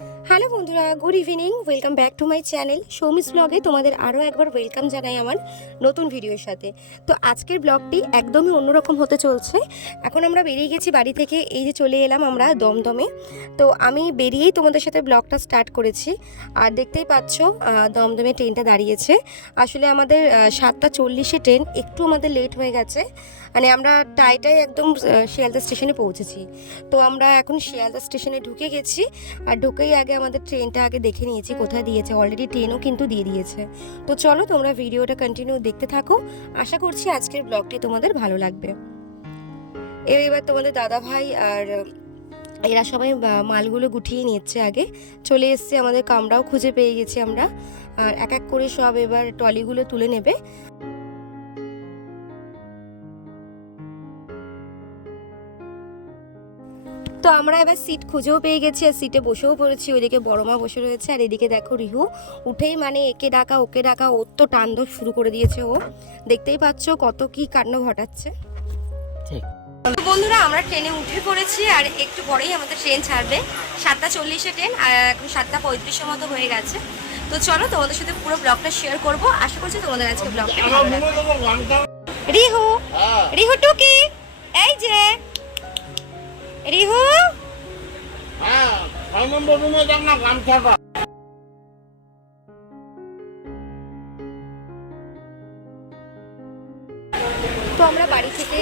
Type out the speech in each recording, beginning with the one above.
Hello বন্ধুরা, good evening. Welcome back to my channel. Soumi's ব্লগে তোমাদের আরও একবার ওয়েলকাম জানাই আমার নতুন ভিডিওর সাথে। তো আজকের ব্লগটি একদমই অন্যরকম হতে চলছে। এখন আমরা বেরিয়ে গেছি বাড়ি থেকে, এই যে চলে এলাম আমরা দমদমে। তো আমি বেরিয়েই তোমাদের সাথে ব্লগটা স্টার্ট করেছি। আর দেখতেই পাচ্ছ দমদমে ট্রেনটা দাঁড়িয়েছে। আসলে আমাদের সাতটা চল্লিশে ট্রেন একটু আমাদের লেট হয়ে গেছে। মানে আমরা টাইটাই একদম শিয়ালদা স্টেশনে পৌঁছেছি। তো আমরা এখন শিয়ালদা স্টেশনে ঢুকে গেছি। আর ঢুকেই আগে আমাদের ট্রেনটা আগে দেখে নিয়েছি, কোথায় দিয়েছে। অলরেডি ট্রেনও কিন্তু দিয়ে দিয়েছে। তো চলো তোমরা ভিডিওটা কন্টিনিউ দেখতে থাকো। আশা করছি আজকের ব্লগটি তোমাদের ভালো লাগবে। এবার তোমাদের দাদা ভাই আর এরা সবাই মালগুলো গুটিয়ে নিচ্ছে আগে। চলে এসছে আমাদের কামরাও খুঁজে পেয়ে গেছি আমরা। আর এক এক করে সব এবার ট্রলিগুলো তুলে নেবে। তো আমরা এবার সিট খুঁজেও পেয়ে গেছি আর সিটে বসেও পড়েছি। ওইদিকে বড় মা বসে রয়েছে আর এদিকে দেখো রিহু। উঠেই মানে একে ডাকা ওকে ডাকা ওর তো টান্দ শুরু করে দিয়েছে ও। দেখতেই পাচ্ছ কত কি কাণ্ড ঘটাচ্ছে। ঠিক। বন্ধুরা আমরা ট্রেনে উঠে পড়েছি আর একটু পরেই আমাদের ট্রেন ছাড়বে। সাতটা চল্লিশে ট্রেন আর এখন সাতটা পঁয়ত্রিশের মতো হয়ে গেছে। তো চলো তোমাদের সাথে পুরো ব্লগটা শেয়ার করব। আশা করছি তোমাদের আজকে ব্লগটা ভালো রিহু রিহু টুকি এই যে। রিহু? হ্যাঁ ছয় নম্বর রুমে যান না গামছাটা তো আমরা বাড়ি থেকে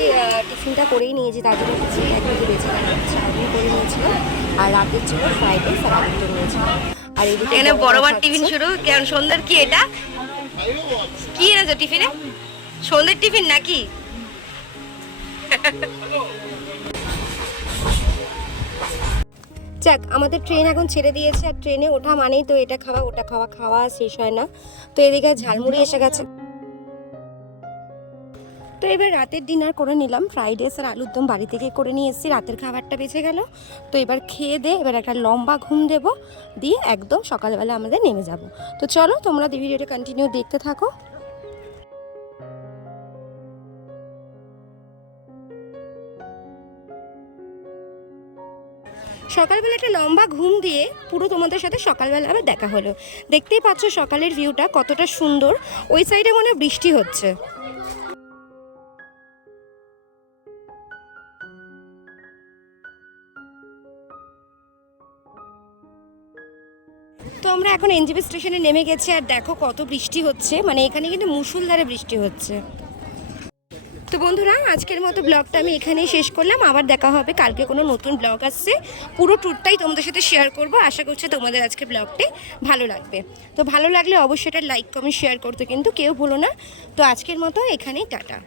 টিফিনটা করেই নিয়েছি জন্য কিছু এক কেজি বেঁচে গেল চাউমিন করে নিয়েছিলাম। আর রাতের ছিল ফ্রাইড রাইস আর আলুটা নিয়েছিলাম। আর এদিকে এখানে বড় বড় মা বার খাচ্ছে। টিফিন শুরু। কেমন সন্ধ্যার কি এটা? কি এনেছো টিফিনে? সন্ধ্যের টিফিন নাকি? যাক, আমাদের ট্রেন এখন ছেড়ে দিয়েছে আর ট্রেনে ওঠা মানেই তো এটা খাওয়া, ওটা খাওয়া খাওয়া শেষ হয় না। তো এদিকে ঝালমুড়ি এসে গেছে। তো এবার রাতের ডিনার করে নিলাম। ফ্রাইড রাইস আর আলুর দম বাড়ি থেকে করে নিয়ে এসেছি। রাতের খাবারটা বেঁচে গেল। তো এবার খেয়ে দে, এবার একটা লম্বা ঘুম দেব। দিয়ে একদম সকালবেলা আমাদের নেমে যাব। তো চলো, তোমরা ভিডিওটা কন্টিনিউ দেখতে থাকো। সকালবেলা একটা লম্বা ঘুম দিয়ে পুরো তোমাদের সাথে সকালবেলা আবার দেখা হলো। দেখতেই পাচ্ছ সকালের ভিউটা কতটা সুন্দর। ওই সাইডে মনে বৃষ্টি হচ্ছে। তো আমরা এখন এনজিপি স্টেশনে নেমে গেছি আর দেখো কত বৃষ্টি হচ্ছে। মানে এখানে কিন্তু মুসুলধারে বৃষ্টি হচ্ছে। তো বন্ধুরা, আজকের মতো ব্লগটা আমি এখানেই শেষ করলাম। আবার দেখা হবে, কালকে কোনো নতুন ব্লগ আসছে। পুরো ট্যুরটাই তোমাদের সাথে শেয়ার করব। আশা করছি তোমাদের আজকে ব্লগটি ভালো লাগবে। তো ভালো লাগলে অবশ্যই এটা লাইক কমেন্ট শেয়ার করতে কিন্তু কেউ ভুলো না। তো আজকের মতো এখানেই, টাটা।